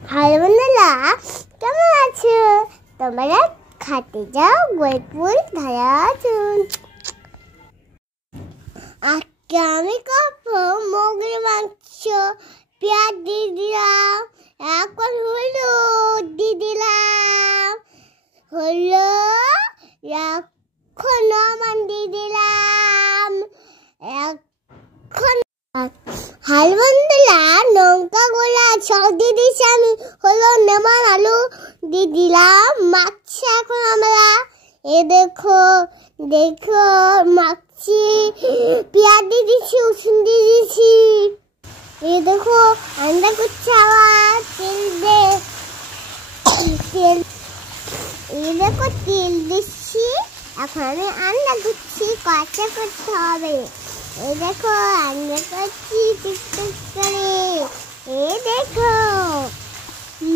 High বন্ধুরা, কেমন আছো? তোমরা খাতে যাও গল্পুল ধারা চুন। আজকে আমি করবো মুরগির মাংস। পেঁয়াজ দিয়ে দিলাম, এখন হলুদ দিয়ে দিলাম, এখন লবণ দিয়ে দিলাম। এখন হাই বন্ধুরা, লঙ্কা গোলা সব দিয়ে দিয়েছি আমি। হলো লেমন আলু দিয়ে দিলাম। মাখছি এখন আমরা। দেখো দেখো মাখছি। পেঁয়াজ দিয়ে দিচ্ছি, রসুন দিয়ে দিচ্ছি। দেখো আন্ডা করছে আবার তেল দে তেল। দেখো তেল দিচ্ছি। এখন আমি আন্ডা করছি, কষা করতে হবে। দেখো আন্ডা করছি টিকটক করে। দেখো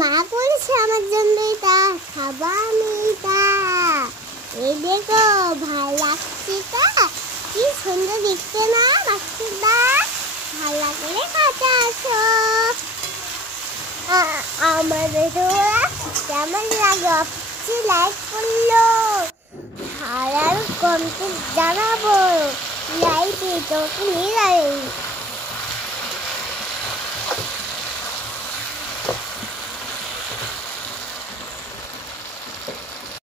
মা করেছে আমার জন্য, এটা খাবো আমি এটা। দেখো ভালো লাগছে তা, কি সুন্দর দেখতে না মাছটা। ভালো লাগলে কাছে আসো। আমাদের কেমন লাগে অবশ্যই লাইক করলো, আর কমেন্টে জানাবো। লাইক তোকে নিয়ে